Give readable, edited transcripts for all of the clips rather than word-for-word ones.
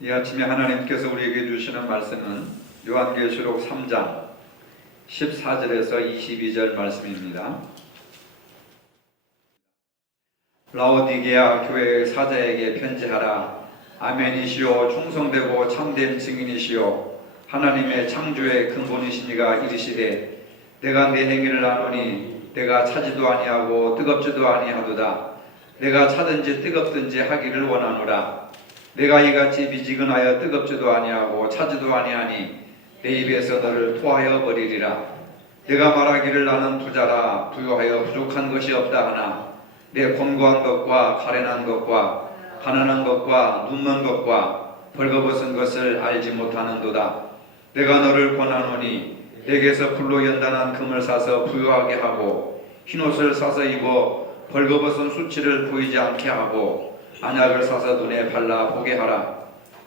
이 아침에 하나님께서 우리에게 주시는 말씀은 요한계시록 3장 14절에서 22절 말씀입니다. 라오디게아 교회의 사자에게 편지하라. 아멘이시오 충성되고 참된 증인이시오 하나님의 창조의 근본이시니가 이르시되 내가 내 행위를 아노니 내가 차지도 아니하고 뜨겁지도 아니하도다. 내가 차든지 뜨겁든지 하기를 원하노라. 내가 이같이 미지근하여 뜨겁지도 아니하고 차지도 아니하니 내 입에서 너를 토하여 버리리라. 내가 말하기를 나는 부자라 부유하여 부족한 것이 없다 하나 내 곤고한 것과 가련한 것과 가난한 것과 눈먼 것과 벌거벗은 것을 알지 못하는도다. 내가 너를 권하노니 내게서 불로 연단한 금을 사서 부유하게 하고 흰옷을 사서 입어 벌거벗은 수치를 보이지 않게 하고 안약을 사서 눈에 발라 보게 하라.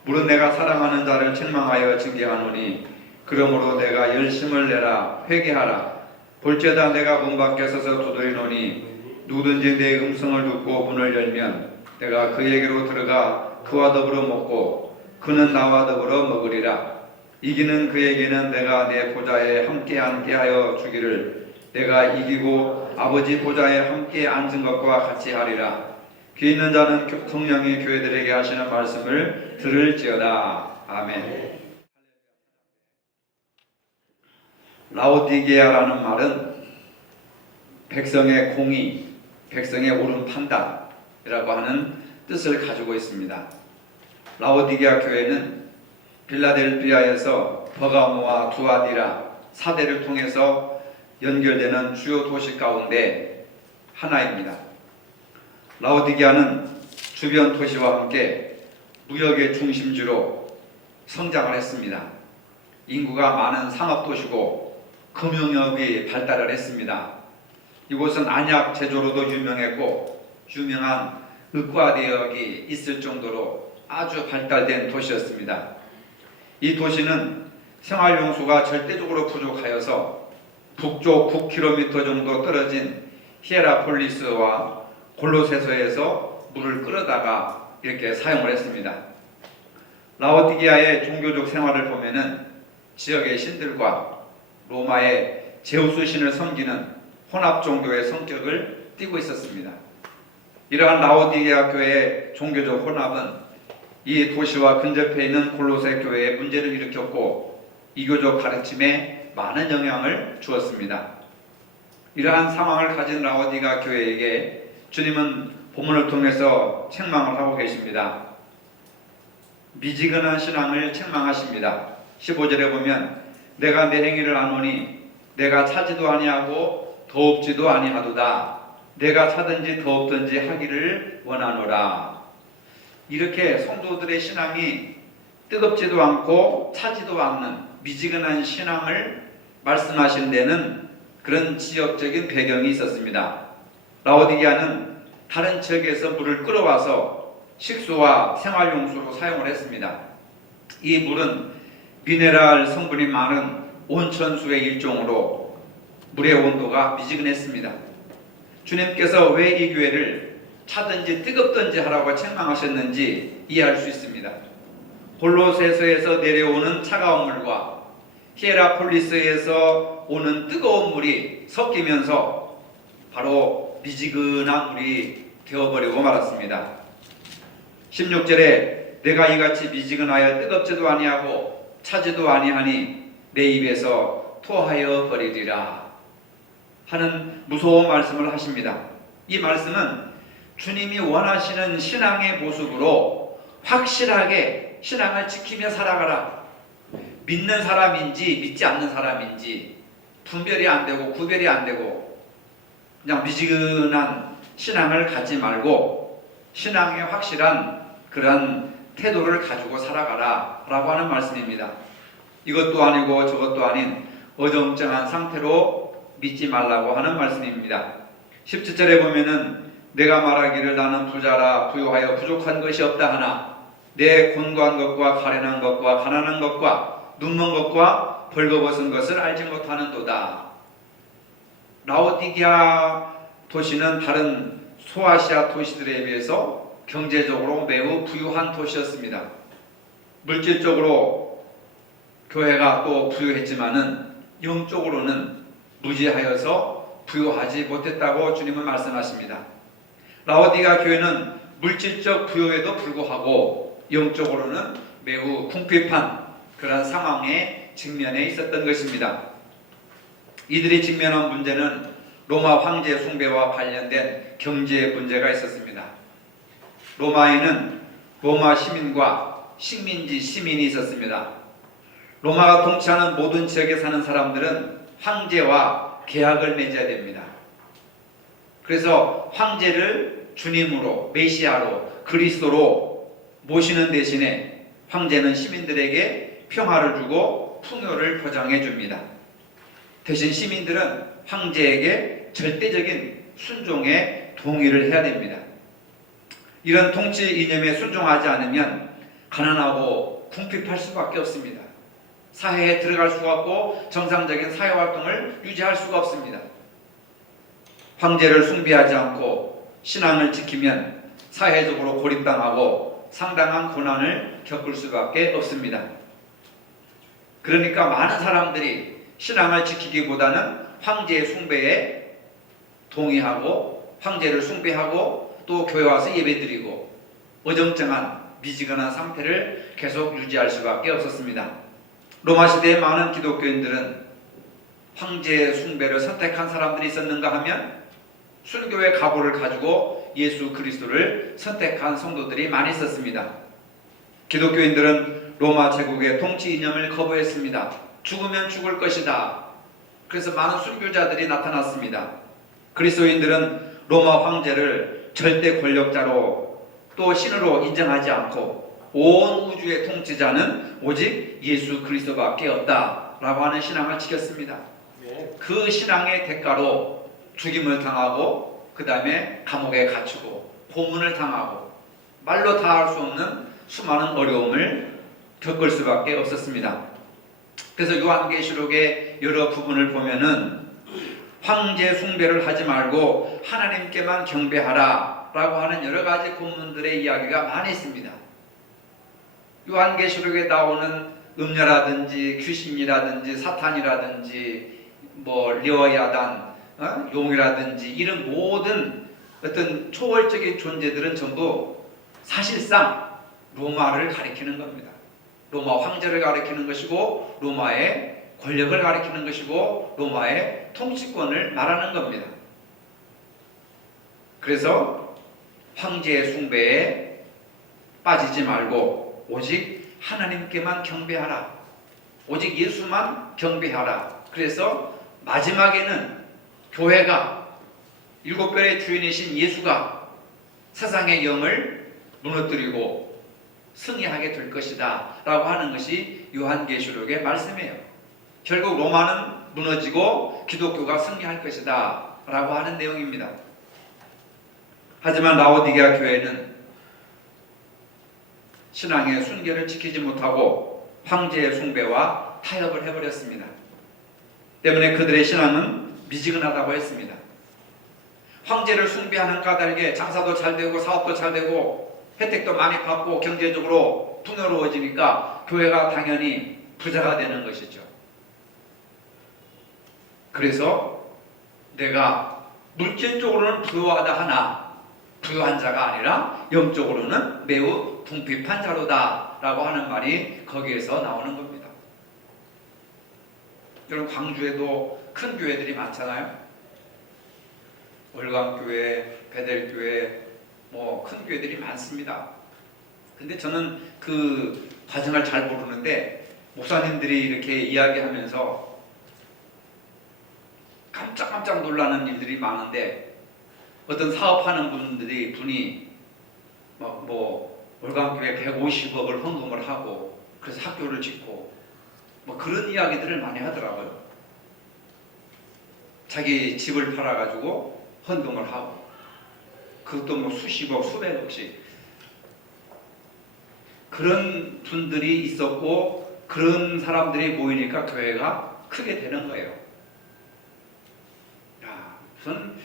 물은 내가 사랑하는 자를 책망하여 징계하노니 그러므로 내가 열심을 내라 회개하라. 볼지어다 내가 문 밖에 서서 두드리노니 누구든지 내 음성을 듣고 문을 열면 내가 그에게로 들어가 그와 더불어 먹고 그는 나와 더불어 먹으리라. 이기는 그에게는 내가 내 보좌에 함께 하여 주기를 내가 이기고 아버지 보좌에 함께 앉은 것과 같이 하리라. 귀 있는 자는 성령이 교회들에게 하시는 말씀을 들을지어다. 아멘. 라오디게아라는 말은 백성의 공의, 백성의 옳은 판단이라고 하는 뜻을 가지고 있습니다. 라오디게아 교회는 빌라델비아에서 버가모와 두아디라 4대를 통해서 연결되는 주요 도시 가운데 하나입니다. 라오디게아는 주변 도시와 함께 무역의 중심지로 성장을 했습니다. 인구가 많은 상업도시고 금융업이 발달을 했습니다. 이곳은 안약 제조로도 유명했고 유명한 의과대학이 있을 정도로 아주 발달된 도시였습니다. 이 도시는 생활용수가 절대적으로 부족하여서 북쪽 9km 정도 떨어진 히에라폴리스와 골로새서에서 물을 끌어다가 이렇게 사용을 했습니다. 라오디게아의 종교적 생활을 보면은 지역의 신들과 로마의 제우스 신을 섬기는 혼합 종교의 성격을 띠고 있었습니다. 이러한 라오디게아 교회의 종교적 혼합은 이 도시와 근접해 있는 골로새 교회에 문제를 일으켰고 이교적 가르침에 많은 영향을 주었습니다. 이러한 상황을 가진 라오디게아 교회에게 주님은 본문을 통해서 책망을 하고 계십니다. 미지근한 신앙을 책망하십니다. 15절에 보면 내가 내 행위를 아노니 내가 차지도 아니하고 더웁지도 아니하도다. 내가 차든지 더웁든지 하기를 원하노라. 이렇게 성도들의 신앙이 뜨겁지도 않고 차지도 않는 미지근한 신앙을 말씀하신 데는 그런 지역적인 배경이 있었습니다. 라오디게아는 다른 지역에서 물을 끌어와서 식수와 생활용수로 사용을 했습니다. 이 물은 미네랄 성분이 많은 온천수의 일종으로 물의 온도가 미지근했습니다. 주님께서 왜 이 교회를 차든지 뜨겁든지 하라고 책망하셨는지 이해할 수 있습니다. 골로새서에서 내려오는 차가운 물과 히에라폴리스에서 오는 뜨거운 물이 섞이면서 바로 미지근한 물이 되어버리고 말았습니다. 16절에 내가 이같이 미지근하여 뜨겁지도 아니하고 차지도 아니하니 내 입에서 토하여 버리리라 하는 무서운 말씀을 하십니다. 이 말씀은 주님이 원하시는 신앙의 모습으로 확실하게 신앙을 지키며 살아가라. 믿는 사람인지 믿지 않는 사람인지 분별이 안 되고 구별이 안 되고 그냥 미지근한 신앙을 갖지 말고 신앙의 확실한 그런 태도를 가지고 살아가라 라고 하는 말씀입니다. 이것도 아니고 저것도 아닌 어정쩡한 상태로 믿지 말라고 하는 말씀입니다. 17절에 보면은 내가 말하기를 나는 부자라 부유하여 부족한 것이 없다 하나 내 곤고한 것과 가련한 것과 가난한 것과 눈먼 것과 벌거벗은 것을 알지 못하는도다. 라오디게아 도시는 다른 소아시아 도시들에 비해서 경제적으로 매우 부유한 도시였습니다. 물질적으로 교회가 또 부유했지만은 영적으로는 무지하여서 부유하지 못했다고 주님은 말씀하십니다. 라오디가 교회는 물질적 부유에도 불구하고 영적으로는 매우 궁핍한 그런 상황에 직면해 있었던 것입니다. 이들이 직면한 문제는 로마 황제 숭배와 관련된 경제 문제가 있었습니다. 로마에는 로마 시민과 식민지 시민이 있었습니다. 로마가 통치하는 모든 지역에 사는 사람들은 황제와 계약을 맺어야 됩니다. 그래서 황제를 주님으로, 메시아로, 그리스도로 모시는 대신에 황제는 시민들에게 평화를 주고 풍요를 보장해 줍니다. 대신 시민들은 황제에게 절대적인 순종에 동의를 해야 됩니다. 이런 통치 이념에 순종하지 않으면 가난하고 궁핍할 수밖에 없습니다. 사회에 들어갈 수가 없고 정상적인 사회활동을 유지할 수가 없습니다. 황제를 숭배하지 않고 신앙을 지키면 사회적으로 고립당하고 상당한 고난을 겪을 수밖에 없습니다. 그러니까 많은 사람들이 신앙을 지키기보다는 황제의 숭배에 동의하고 황제를 숭배하고 또 교회 와서 예배드리고 어정쩡한 미지근한 상태를 계속 유지할 수밖에 없었습니다. 로마 시대의 많은 기독교인들은 황제의 숭배를 선택한 사람들이 있었는가 하면 순교의 각오를 가지고 예수 그리스도를 선택한 성도들이 많이 있었습니다. 기독교인들은 로마 제국의 통치 이념을 거부했습니다. 죽으면 죽을 것이다. 그래서 많은 순교자들이 나타났습니다. 그리스도인들은 로마 황제를 절대 권력자로 또 신으로 인정하지 않고 온 우주의 통치자는 오직 예수 그리스도밖에 없다라고 하는 신앙을 지켰습니다. 그 신앙의 대가로 죽임을 당하고 그 다음에 감옥에 갇히고 고문을 당하고 말로 다 할 수 없는 수많은 어려움을 겪을 수밖에 없었습니다. 그래서 요한계시록의 여러 부분을 보면은 황제 숭배를 하지 말고 하나님께만 경배하라 라고 하는 여러 가지 본문들의 이야기가 많이 있습니다. 요한계시록에 나오는 음녀라든지 귀신이라든지 사탄이라든지 뭐 리어야단, 용이라든지 이런 모든 어떤 초월적인 존재들은 전부 사실상 로마를 가리키는 겁니다. 로마 황제를 가리키는 것이고 로마의 권력을 가리키는 것이고 로마의 통치권을 말하는 겁니다. 그래서 황제의 숭배에 빠지지 말고 오직 하나님께만 경배하라. 오직 예수만 경배하라. 그래서 마지막에는 교회가 일곱별의 주인이신 예수가 세상의 영을 무너뜨리고 승리하게 될 것이다 라고 하는 것이 요한계시록의 말씀이에요. 결국 로마는 무너지고 기독교가 승리할 것이다 라고 하는 내용입니다. 하지만 라오디게아 교회는 신앙의 순결을 지키지 못하고 황제의 숭배와 타협을 해버렸습니다. 때문에 그들의 신앙은 미지근하다고 했습니다. 황제를 숭배하는 까닭에 장사도 잘 되고 사업도 잘 되고 혜택도 많이 받고 경제적으로 풍요로워지니까 교회가 당연히 부자가 되는 것이죠. 그래서 내가 물질적으로는 부유하다 하나 부유한 자가 아니라 영적으로는 매우 궁핍한 자로다 라고 하는 말이 거기에서 나오는 겁니다. 여러분 광주에도 큰 교회들이 많잖아요. 월광교회, 베델교회 뭐 큰 교회들이 많습니다. 근데 저는 그 과정을 잘 모르는데 목사님들이 이렇게 이야기하면서 깜짝깜짝 놀라는 일들이 많은데 어떤 사업하는 분이 뭐 월광교회 150억을 헌금을 하고 그래서 학교를 짓고 뭐 그런 이야기들을 많이 하더라고요. 자기 집을 팔아가지고 헌금을 하고 그것도 뭐 수십억 수백억씩 그런 분들이 있었고 그런 사람들이 모이니까 교회가 크게 되는 거예요. 야, 우선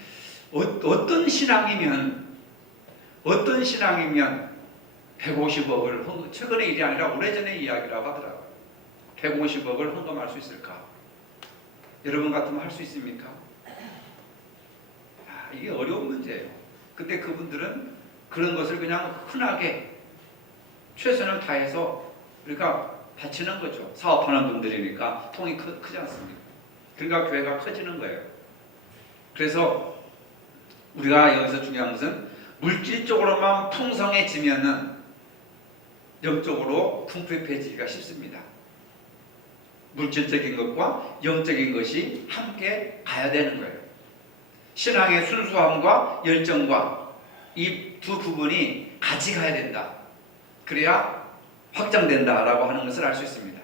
어떤 신앙이면 150억을 최근의 일이 아니라 오래전의 이야기라고 하더라고요. 150억을 헌금할 수 있을까? 여러분 같으면 할 수 있습니까? 이게 어려운 문제예요. 근데 그분들은 그런 것을 그냥 흔하게 최선을 다해서 그러니까 바치는 거죠. 사업하는 분들이니까 통이 크지 않습니까? 그러니까 교회가 커지는 거예요. 그래서 우리가 여기서 중요한 것은 물질적으로만 풍성해지면은 영적으로 풍부해지기가 쉽습니다. 물질적인 것과 영적인 것이 함께 가야 되는 거예요. 신앙의 순수함과 열정과 이 두 부분이 같이 가야 된다. 그래야 확장된다라고 하는 것을 알 수 있습니다.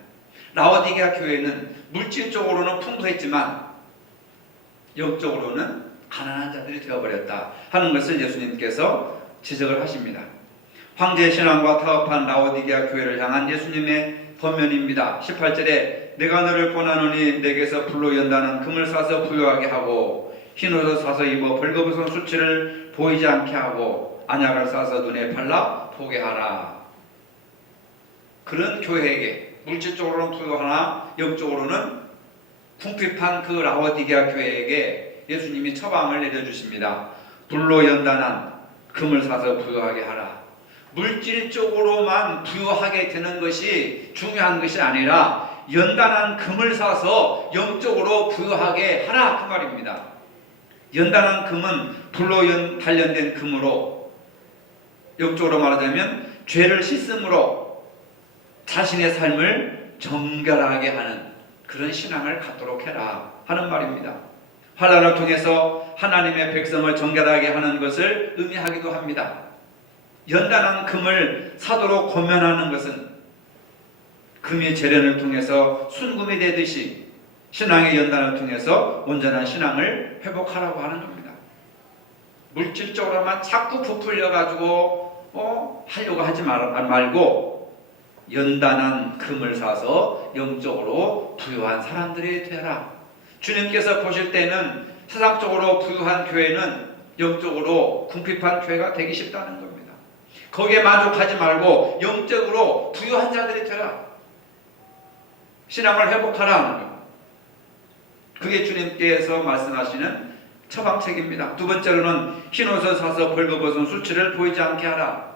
라오디게아 교회는 물질적으로는 풍부했지만 영적으로는 가난한 자들이 되어버렸다 하는 것을 예수님께서 지적을 하십니다. 황제신앙과 타협한 라오디게아 교회를 향한 예수님의 권면입니다. 18절에 내가 너를 권하노니 내게서 불로 연다는 금을 사서 부유하게 하고 흰옷을 사서 입어 벌거벗은 수치를 보이지 않게 하고 안약을 사서 눈에 발라 보게 하라. 그런 교회에게 물질적으로는 부유하나 영적으로는 궁핍한 그 라오디게아 교회에게 예수님이 처방을 내려주십니다. 불로 연단한 금을 사서 부유하게 하라. 물질적으로만 부유하게 되는 것이 중요한 것이 아니라 연단한 금을 사서 영적으로 부유하게 하라 그 말입니다. 연단한 금은 불로 단련된 금으로 영적으로 말하자면 죄를 씻음으로 자신의 삶을 정결하게 하는 그런 신앙을 갖도록 해라 하는 말입니다. 환난을 통해서 하나님의 백성을 정결하게 하는 것을 의미하기도 합니다. 연단한 금을 사도록 권면하는 것은 금이 재련을 통해서 순금이 되듯이 신앙의 연단을 통해서 온전한 신앙을 회복하라고 하는 겁니다. 물질적으로만 자꾸 부풀려 가지고 하려고 하지 말고 연단한 금을 사서 영적으로 부유한 사람들이 되라. 주님께서 보실 때는 세상적으로 부유한 교회는 영적으로 궁핍한 교회가 되기 쉽다는 겁니다. 거기에 만족하지 말고 영적으로 부유한 자들이 되라. 신앙을 회복하라 하는 겁니다. 그게 주님께서 말씀하시는 처방책입니다. 두 번째로는 흰옷을 사서 벌거벗은 수치를 보이지 않게 하라.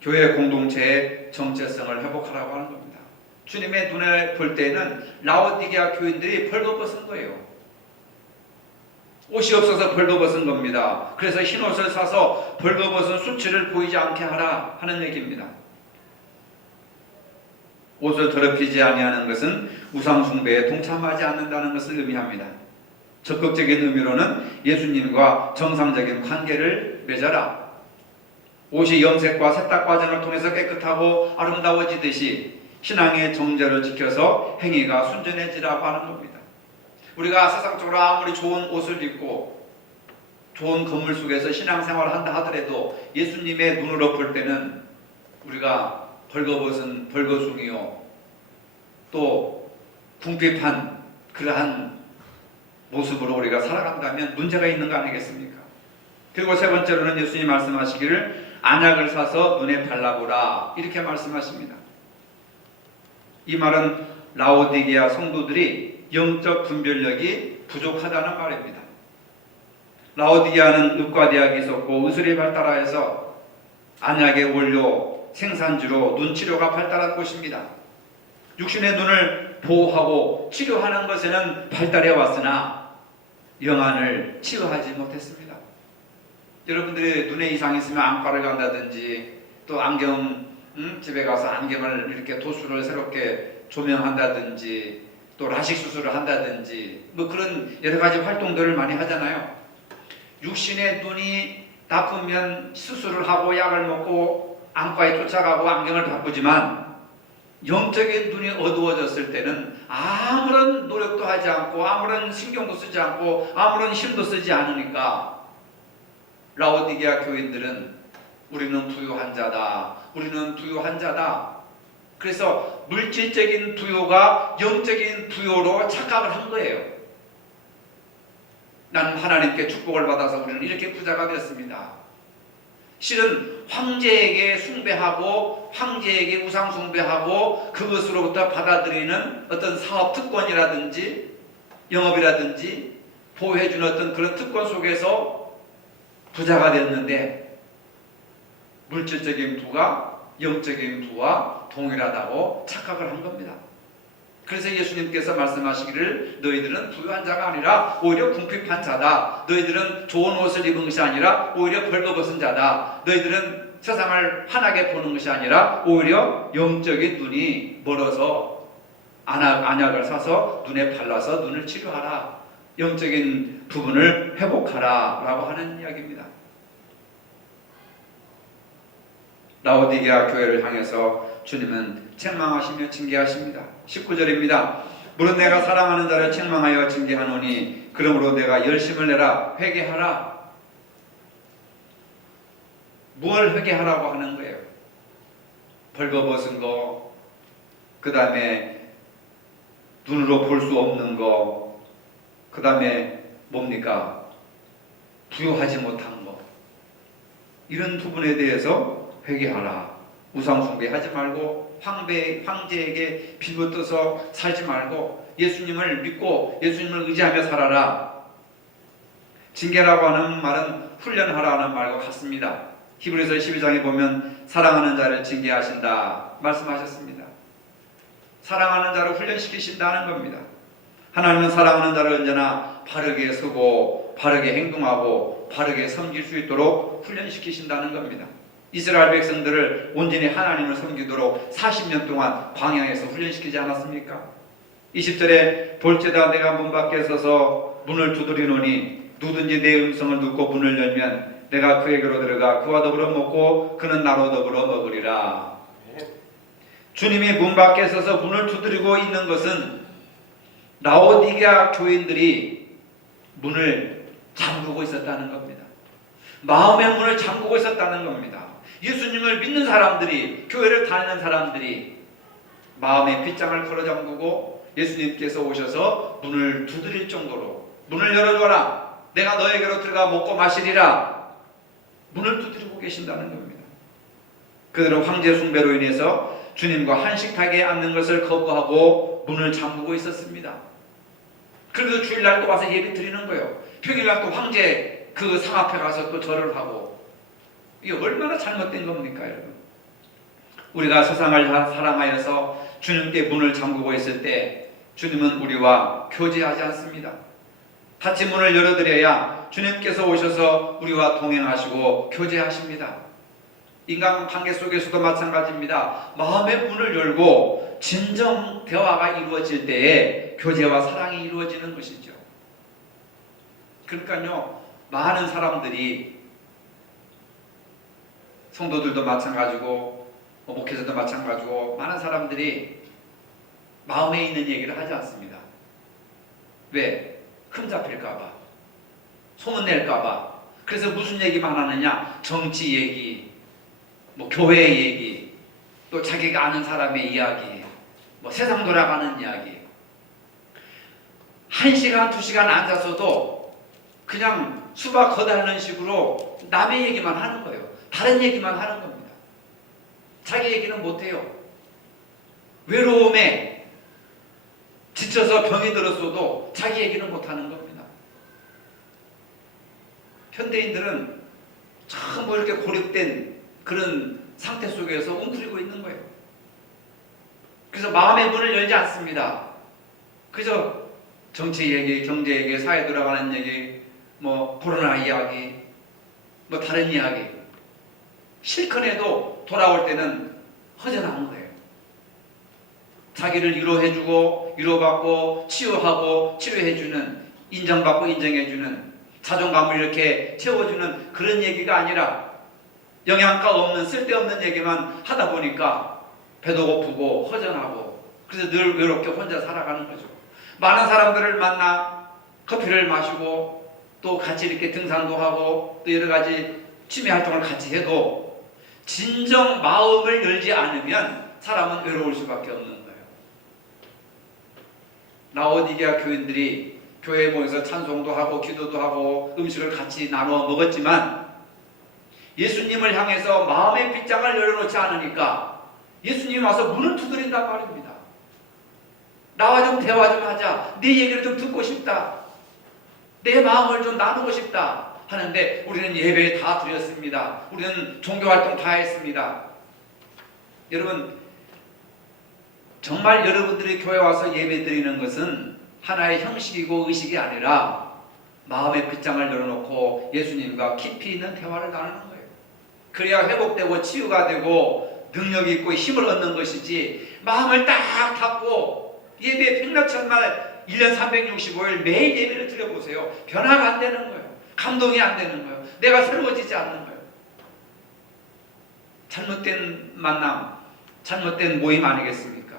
교회 공동체의 정체성을 회복하라고 하는 겁니다. 주님의 눈에 볼 때는 라오디게아 교인들이 벌거벗은 거예요. 옷이 없어서 벌거벗은 겁니다. 그래서 흰옷을 사서 벌거벗은 수치를 보이지 않게 하라 하는 얘기입니다. 옷을 더럽히지 아니하는 것은 우상 숭배에 동참하지 않는다는 것을 의미합니다. 적극적인 의미로는 예수님과 정상적인 관계를 맺어라. 옷이 염색과 세탁 과정을 통해서 깨끗하고 아름다워지듯이 신앙의 정제를 지켜서 행위가 순전해지라고 하는 겁니다. 우리가 세상적으로 아무리 좋은 옷을 입고 좋은 건물 속에서 신앙생활을 한다 하더라도 예수님의 눈으로 볼 때는 우리가 벌거벗은 벌거숭이요 또 궁핍한 그러한 모습으로 우리가 살아간다면 문제가 있는 거 아니겠습니까? 그리고 세 번째로는 예수님이 말씀하시기를 안약을 사서 눈에 발라보라 이렇게 말씀하십니다. 이 말은 라오디게아 성도들이 영적 분별력이 부족하다는 말입니다. 라오디게아는 의과대학이 있었고 의술이 발달하여서 안약의 원료, 생산지로 눈치료가 발달한 곳입니다. 육신의 눈을 보호하고 치료하는 것에는 발달해 왔으나 영안을 치유하지 못했습니다. 여러분들이 눈에 이상이 있으면 안과를 간다든지 또 안경 집에 가서 안경을 이렇게 도수를 새롭게 조명한다든지 또 라식 수술을 한다든지 뭐 그런 여러 가지 활동들을 많이 하잖아요. 육신의 눈이 나쁘면 수술을 하고 약을 먹고 안과에 쫓아가고 안경을 바꾸지만 영적인 눈이 어두워졌을 때는 아무런 노력도 하지 않고 아무런 신경도 쓰지 않고 아무런 힘도 쓰지 않으니까 라오디게아 교인들은 우리는 부유한 자다. 우리는 부유한 자다. 그래서 물질적인 부유가 영적인 부유로 착각을 한 거예요. 나는 하나님께 축복을 받아서 우리는 이렇게 부자가 되었습니다. 실은 황제에게 숭배하고 황제에게 우상 숭배하고 그것으로부터 받아들이는 어떤 사업 특권이라든지 영업이라든지 보호해주는 어떤 그런 특권 속에서 부자가 됐는데 물질적인 부가 영적인 부와 동일하다고 착각을 한 겁니다. 그래서 예수님께서 말씀하시기를 너희들은 부유한 자가 아니라 오히려 궁핍한 자다. 너희들은 좋은 옷을 입은 것이 아니라 오히려 벌거벗은 자다. 너희들은 세상을 환하게 보는 것이 아니라 오히려 영적인 눈이 멀어서 안약을 사서 눈에 발라서 눈을 치료하라. 영적인 부분을 회복하라 라고 하는 이야기입니다. 라오디게아 교회를 향해서 주님은 책망하시며 징계하십니다. 19절입니다. 물론 내가 사랑하는 자를 책망하여 징계하노니 그러므로 내가 열심을 내라. 회개하라. 뭘 회개하라고 하는 거예요? 벌거벗은 거, 그 다음에 눈으로 볼 수 없는 거, 그 다음에 뭡니까? 부요하지 못한 거. 이런 부분에 대해서 회개하라. 우상숭배하지 말고 황제에게 빌붙어서 살지 말고 예수님을 믿고 예수님을 의지하며 살아라. 징계라고 하는 말은 훈련하라는 말과 같습니다. 히브리서 12장에 보면 사랑하는 자를 징계하신다 말씀하셨습니다. 사랑하는 자를 훈련시키신다는 겁니다. 하나님은 사랑하는 자를 언제나 바르게 서고 바르게 행동하고 바르게 섬길 수 있도록 훈련시키신다는 겁니다. 이스라엘 백성들을 온전히 하나님을 섬기도록 40년 동안 광야에서 훈련시키지 않았습니까? 20절에 볼지다 내가 문 밖에 서서 문을 두드리노니 누구든지 내 음성을 듣고 문을 열면 내가 그에게로 들어가 그와 더불어 먹고 그는 나로 더불어 먹으리라. 주님이 문 밖에 서서 문을 두드리고 있는 것은 라오디게아 교인들이 문을 잠그고 있었다는 겁니다. 마음의 문을 잠그고 있었다는 겁니다. 예수님을 믿는 사람들이, 교회를 다니는 사람들이 마음의 빗장을 걸어 잠그고 예수님께서 오셔서 문을 두드릴 정도로 문을 열어줘라. 내가 너에게로 들어가 먹고 마시리라. 문을 두드리고 계신다는 겁니다. 그들은 황제 숭배로 인해서 주님과 한식탁에 앉는 것을 거부하고 문을 잠그고 있었습니다. 그래서 주일날 또 와서 예배 드리는 거예요. 평일날 또 황제 그 상 앞에 가서 또 절을 하고. 이게 얼마나 잘못된 겁니까, 여러분? 우리가 세상을 사랑하여서 주님께 문을 잠그고 있을 때 주님은 우리와 교제하지 않습니다. 닫힌 문을 열어드려야 주님께서 오셔서 우리와 동행하시고 교제하십니다. 인간관계 속에서도 마찬가지입니다. 마음의 문을 열고 진정 대화가 이루어질 때에 교제와 사랑이 이루어지는 것이죠. 그러니까요, 많은 사람들이 성도들도 마찬가지고 목회자도 마찬가지고 많은 사람들이 마음에 있는 얘기를 하지 않습니다. 왜? 흠잡힐까봐, 소문낼까봐. 그래서 무슨 얘기만 하느냐? 정치 얘기, 교회 얘기, 또 자기가 아는 사람의 이야기, 세상 돌아가는 이야기. 1시간, 2시간 앉아서도 그냥 수박 거다하는 식으로 남의 얘기만 하는 거예요. 다른 얘기만 하는 겁니다. 자기 얘기는 못해요. 외로움에 지쳐서 병이 들었어도 자기 얘기는 못하는 겁니다. 현대인들은 전부 이렇게 고립된 그런 상태 속에서 웅크리고 있는 거예요. 그래서 마음의 문을 열지 않습니다. 그저 정치 얘기, 경제 얘기, 사회 돌아가는 얘기, 코로나 이야기, 다른 이야기. 실컷 해도 돌아올 때는 허전한 거예요. 자기를 위로해주고 위로받고 치유하고 치료해주는, 인정받고 인정해주는, 자존감을 이렇게 채워주는 그런 얘기가 아니라 영양가 없는 쓸데없는 얘기만 하다 보니까 배도 고프고 허전하고 그래서 늘 외롭게 혼자 살아가는 거죠. 많은 사람들을 만나 커피를 마시고 또 같이 이렇게 등산도 하고 또 여러 가지 취미 활동을 같이 해도 진정 마음을 열지 않으면 사람은 외로울 수밖에 없는 거예요. 라오디게아 교인들이 교회에 모여서 찬송도 하고 기도도 하고 음식을 같이 나눠 먹었지만 예수님을 향해서 마음의 빗장을 열어놓지 않으니까 예수님이 와서 문을 두드린단 말입니다. 나와 좀 대화 좀 하자. 네 얘기를 좀 듣고 싶다. 내 마음을 좀 나누고 싶다 하는데 우리는 예배 다 드렸습니다. 우리는 종교활동 다 했습니다. 여러분, 정말 여러분들이 교회 와서 예배 드리는 것은 하나의 형식이고 의식이 아니라 마음의 빗장을 열어놓고 예수님과 깊이 있는 대화를 나누는 거예요. 그래야 회복되고 치유가 되고 능력이 있고 힘을 얻는 것이지, 마음을 딱 닫고 예배 백날천날 1년 365일 매일 예배를 드려보세요. 변화가 안 되는 거예요. 감동이 안 되는 거예요. 내가 새로워지지 않는 거예요. 잘못된 만남, 잘못된 모임 아니겠습니까?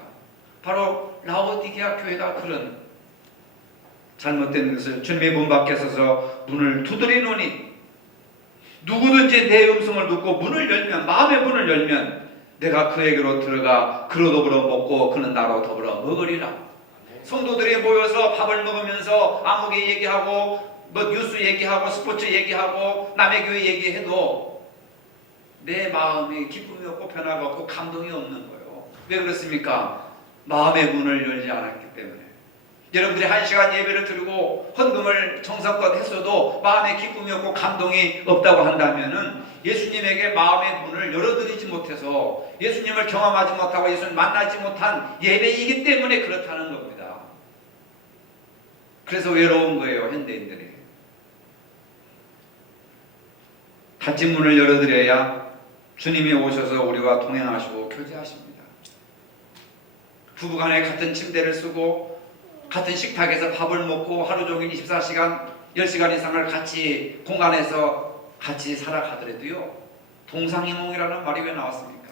바로 라오디게아 교회가 그런 잘못된 것을 주님의 문 밖에 서서 문을 두드리노니, 누구든지 내 음성을 듣고 문을 열면, 마음의 문을 열면 내가 그에게로 들어가 그로 더불어 먹고 그는 나로 더불어 먹으리라. 성도들이 모여서 밥을 먹으면서 아무개 얘기하고 뭐 뉴스 얘기하고 스포츠 얘기하고 남의 교회 얘기해도 내 마음에 기쁨이 없고 변화가 없고 감동이 없는 거예요. 왜 그렇습니까? 마음의 문을 열지 않았기 때문에. 여러분들이 1시간 예배를 드리고 헌금을 정성껏 했어도 마음에 기쁨이 없고 감동이 없다고 한다면은 예수님에게 마음의 문을 열어드리지 못해서 예수님을 경험하지 못하고 예수님을 만나지 못한 예배이기 때문에 그렇다는 겁니다. 그래서 외로운 거예요, 현대인들이. 닫힌 문을 열어드려야 주님이 오셔서 우리와 동행하시고 교제하십니다. 부부간에 같은 침대를 쓰고 같은 식탁에서 밥을 먹고 하루 종일 24시간 10시간 이상을 같이 공간에서 같이 살아가더라도요, 동상이몽이라는 말이 왜 나왔습니까?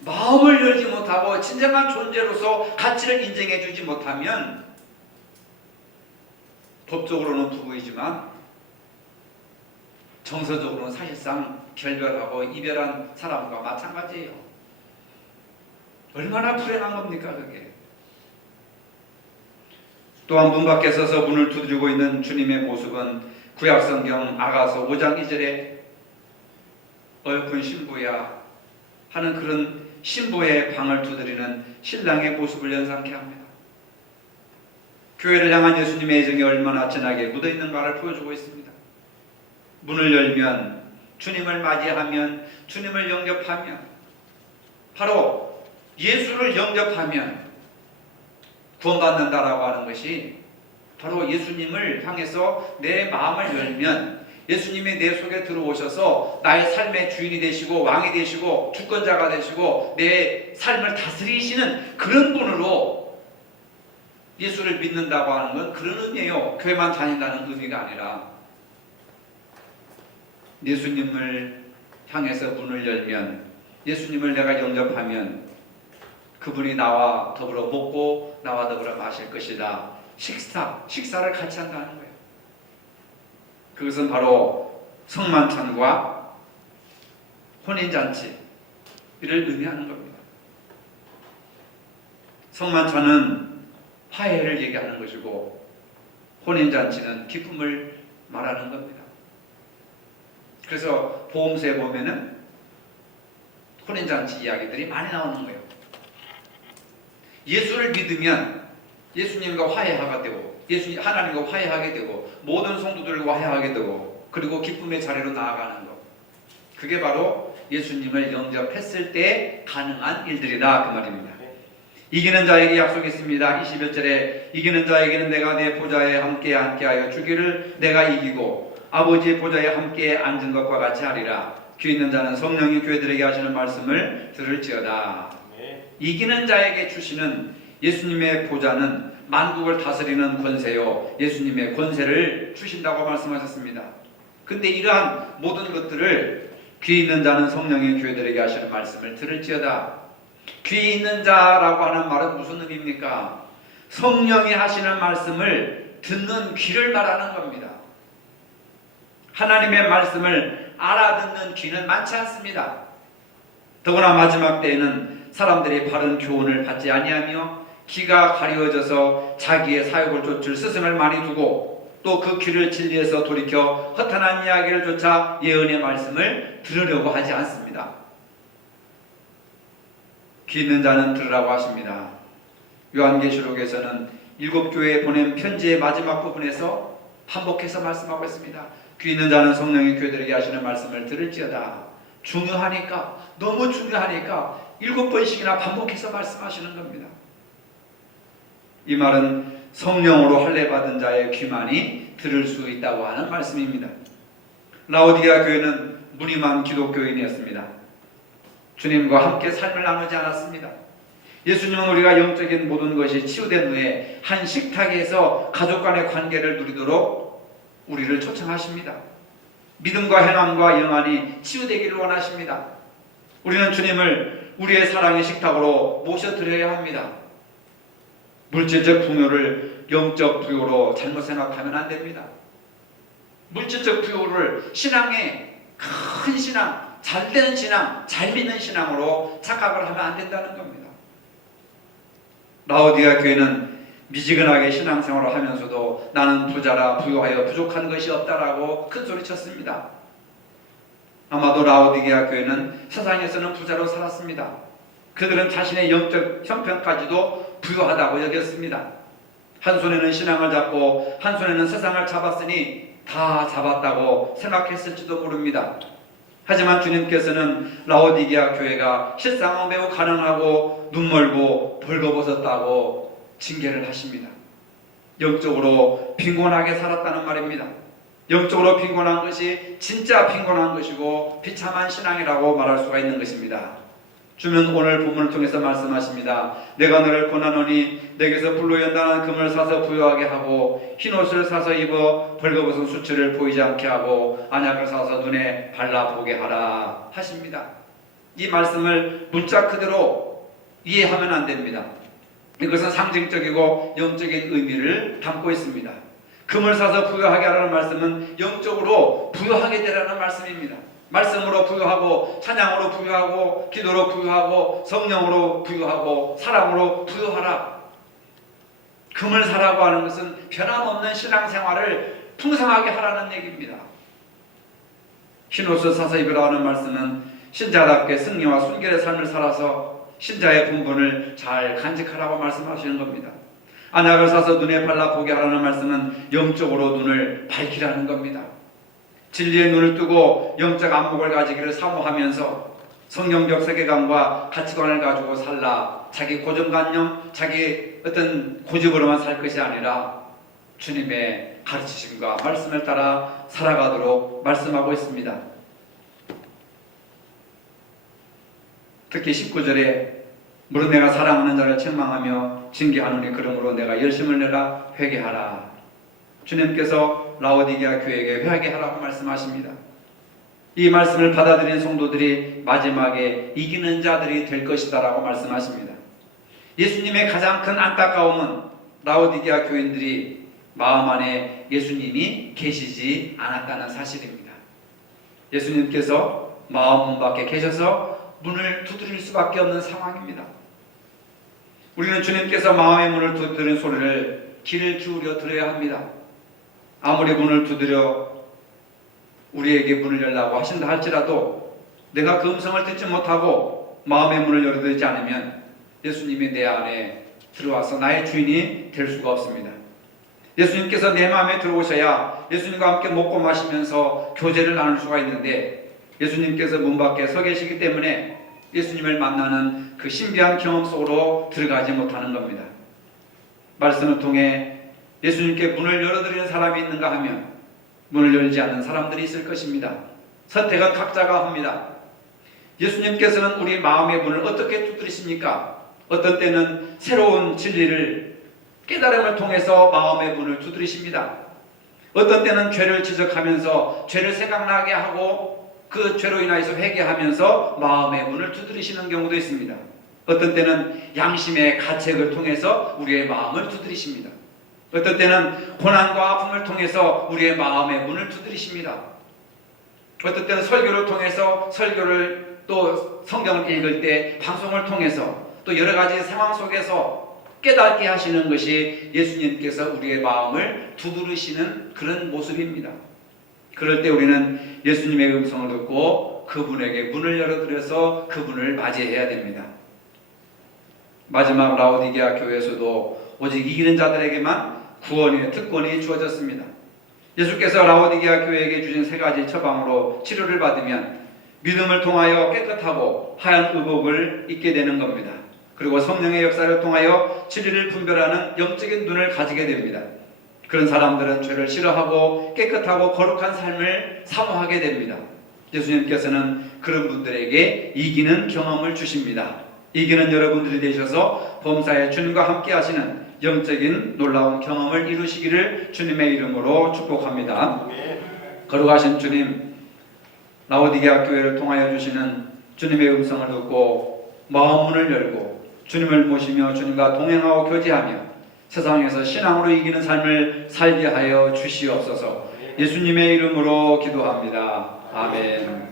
마음을 열지 못하고 진정한 존재로서 가치를 인정해 주지 못하면 법적으로는 부부이지만 정서적으로는 사실상 결별하고 이별한 사람과 마찬가지예요. 얼마나 불행한 겁니까 그게. 또한 문 밖에 서서 문을 두드리고 있는 주님의 모습은 구약성경 아가서 5장 2절에 어여쁜 신부야 하는 그런 신부의 방을 두드리는 신랑의 모습을 연상케 합니다. 교회를 향한 예수님의 애정이 얼마나 진하게 묻어있는가를 보여주고 있습니다. 문을 열면, 주님을 맞이하면, 주님을 영접하면, 바로 예수를 영접하면 구원받는다라고 하는 것이 바로 예수님을 향해서 내 마음을 열면 예수님이 내 속에 들어오셔서 나의 삶의 주인이 되시고 왕이 되시고 주권자가 되시고 내 삶을 다스리시는 그런 분으로 예수를 믿는다고 하는 건 그런 의미예요. 교회만 다닌다는 의미가 아니라 예수님을 향해서 문을 열면, 예수님을 내가 영접하면 그분이 나와 더불어 먹고 나와 더불어 마실 것이다. 식사를 같이 한다는 거예요. 그것은 바로 성만찬과 혼인잔치를 의미하는 겁니다. 성만찬은 화해를 얘기하는 것이고 혼인잔치는 기쁨을 말하는 겁니다. 그래서 보험서에 보면은 혼인잔치 이야기들이 많이 나오는 거예요. 예수를 믿으면 예수님과 화해하게 되고 하나님과 화해하게 되고 모든 성도들과 화해하게 되고 그리고 기쁨의 자리로 나아가는 것, 그게 바로 예수님을 영접했을 때 가능한 일들이다 그 말입니다. 이기는 자에게 약속이 있습니다. 20여 절에 이기는 자에게는 내가 내 보좌에 함께 앉게하여 주기를 내가 이기고 아버지의 보좌에 함께 앉은 것과 같이 하리라. 귀 있는 자는 성령이 교회들에게 하시는 말씀을 들을지어다. 이기는 자에게 주시는 예수님의 보좌는 만국을 다스리는 권세요, 예수님의 권세를 주신다고 말씀하셨습니다. 근데 이러한 모든 것들을 귀 있는 자는 성령이 교회들에게 하시는 말씀을 들을지어다. 귀 있는 자라고 하는 말은 무슨 의미입니까? 성령이 하시는 말씀을 듣는 귀를 말하는 겁니다. 하나님의 말씀을 알아듣는 귀는 많지 않습니다. 더구나 마지막 때에는 사람들이 바른 교훈을 받지 아니하며 귀가 가려져서 자기의 사욕을 좇을 스승을 많이 두고 또 그 귀를 진리에서 돌이켜 허탄한 이야기를 조차 예언의 말씀을 들으려고 하지 않습니다. 귀 있는 자는 들으라고 하십니다. 요한계시록에서는 7교회에 보낸 편지의 마지막 부분에서 반복해서 말씀하고 있습니다. 귀 있는 자는 성령이 교회들에게 하시는 말씀을 들을지어다. 중요하니까, 너무 중요하니까 7번씩이나 반복해서 말씀하시는 겁니다. 이 말은 성령으로 할례받은 자의 귀만이 들을 수 있다고 하는 말씀입니다. 라오디게아 교회는 무림한 기독교인이었습니다. 주님과 함께 삶을 나누지 않았습니다. 예수님은 우리가 영적인 모든 것이 치유된 후에 한 식탁에서 가족 간의 관계를 누리도록 우리를 초청하십니다. 믿음과 행함과 영안이 치유되기를 원하십니다. 우리는 주님을 우리의 사랑의 식탁으로 모셔드려야 합니다. 물질적 부요를 영적 부요로 잘못 생각하면 안 됩니다. 물질적 부요를 신앙의 큰 신앙, 잘되는 신앙, 잘 믿는 신앙으로 착각을 하면 안 된다는 겁니다. 라오디게아 교회는 미지근하게 신앙생활을 하면서도 나는 부자라 부유하여 부족한 것이 없다라고 큰 소리 쳤습니다. 아마도 라오디게아 교회는 세상에서는 부자로 살았습니다. 그들은 자신의 영적 형편까지도 부유하다고 여겼습니다. 한 손에는 신앙을 잡고 한 손에는 세상을 잡았으니 다 잡았다고 생각했을지도 모릅니다. 하지만 주님께서는 라오디게아 교회가 실상은 매우 가난하고 눈멀고 벌거벗었다고 징계를 하십니다. 영적으로 빈곤하게 살았다는 말입니다. 영적으로 빈곤한 것이 진짜 빈곤한 것이고 비참한 신앙이라고 말할 수가 있는 것입니다. 주는 오늘 본문을 통해서 말씀하십니다. 내가 너를 권하노니 내게서 불로 연단한 금을 사서 부유하게 하고 흰옷을 사서 입어 벌거벗은 수치를 보이지 않게 하고 안약을 사서 눈에 발라보게 하라 하십니다. 이 말씀을 문자 그대로 이해하면 안 됩니다. 이것은 상징적이고 영적인 의미를 담고 있습니다. 금을 사서 부유하게 하라는 말씀은 영적으로 부유하게 되라는 말씀입니다. 말씀으로 부유하고 찬양으로 부유하고 기도로 부유하고 성령으로 부유하고 사랑으로 부유하라. 금을 사라고 하는 것은 변함없는 신앙생활을 풍성하게 하라는 얘기입니다. 흰옷을 사서 입으라 하는 말씀은 신자답게 승리와 순결의 삶을 살아서 신자의 본분을 잘 간직하라고 말씀하시는 겁니다. 안약을 사서 눈에 발라보게 하라는 말씀은 영적으로 눈을 밝히라는 겁니다. 진리의 눈을 뜨고 영적 안목을 가지기를 사모하면서 성경적 세계관과 가치관을 가지고 살라. 자기 고정관념, 자기 어떤 고집으로만 살 것이 아니라 주님의 가르치심과 말씀을 따라 살아가도록 말씀하고 있습니다. 특히 19절에 무릇 내가 사랑하는 자를 책망하며 징계하노니 그러므로 내가 열심을 내라 회개하라. 주님께서 라오디게아 교회에게 회개하라고 말씀하십니다. 이 말씀을 받아들인 성도들이 마지막에 이기는 자들이 될 것이다 라고 말씀하십니다. 예수님의 가장 큰 안타까움은 라오디게아 교인들이 마음 안에 예수님이 계시지 않았다는 사실입니다. 예수님께서 마음 문 밖에 계셔서 문을 두드릴 수밖에 없는 상황입니다. 우리는 주님께서 마음의 문을 두드리는 소리를 귀를 기울여 들어야 합니다. 아무리 문을 두드려 우리에게 문을 열라고 하신다 할지라도 내가 그 음성을 듣지 못하고 마음의 문을 열어드리지 않으면 예수님이 내 안에 들어와서 나의 주인이 될 수가 없습니다. 예수님께서 내 마음에 들어오셔야 예수님과 함께 먹고 마시면서 교제를 나눌 수가 있는데 예수님께서 문 밖에 서 계시기 때문에 예수님을 만나는 그 신비한 경험 속으로 들어가지 못하는 겁니다. 말씀을 통해 예수님께 문을 열어드리는 사람이 있는가 하면 문을 열지 않는 사람들이 있을 것입니다. 선택은 각자가 합니다. 예수님께서는 우리 마음의 문을 어떻게 두드리십니까? 어떤 때는 새로운 진리를 깨달음을 통해서 마음의 문을 두드리십니다. 어떤 때는 죄를 지적하면서 죄를 생각나게 하고 그 죄로 인하여서 회개하면서 마음의 문을 두드리시는 경우도 있습니다. 어떤 때는 양심의 가책을 통해서 우리의 마음을 두드리십니다. 어떤 때는 고난과 아픔을 통해서 우리의 마음의 문을 두드리십니다. 어떤 때는 설교를 통해서 설교를 또 성경을 읽을 때 방송을 통해서 또 여러 가지 상황 속에서 깨닫게 하시는 것이 예수님께서 우리의 마음을 두드리시는 그런 모습입니다. 그럴 때 우리는 예수님의 음성을 듣고 그분에게 문을 열어드려서 그분을 맞이해야 됩니다. 마지막 라오디게아 교회에서도 오직 이기는 자들에게만 구원의 특권이 주어졌습니다. 예수께서 라오디게아 교회에게 주신 세 가지 처방으로 치료를 받으면 믿음을 통하여 깨끗하고 하얀 의복을 입게 되는 겁니다. 그리고 성령의 역사를 통하여 진리를 분별하는 영적인 눈을 가지게 됩니다. 그런 사람들은 죄를 싫어하고 깨끗하고 거룩한 삶을 사모하게 됩니다. 예수님께서는 그런 분들에게 이기는 경험을 주십니다. 이기는 여러분들이 되셔서 범사에 주님과 함께 하시는 영적인 놀라운 경험을 이루시기를 주님의 이름으로 축복합니다. 거룩하신 주님, 라오디게아 교회를 통하여 주시는 주님의 음성을 듣고 마음 문을 열고 주님을 모시며 주님과 동행하고 교제하며 세상에서 신앙으로 이기는 삶을 살게 하여 주시옵소서. 예수님의 이름으로 기도합니다. 아멘.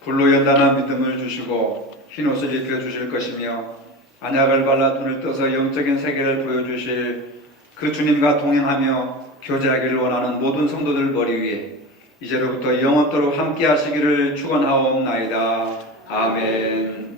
불로 연단한 믿음을 주시고 흰옷을 입혀 주실 것이며 안약을 발라 눈을 떠서 영적인 세계를 보여주실 그 주님과 동행하며 교제하기를 원하는 모든 성도들 머리 위에 이제로부터 영원토록 함께 하시기를 축원하옵나이다. 아멘.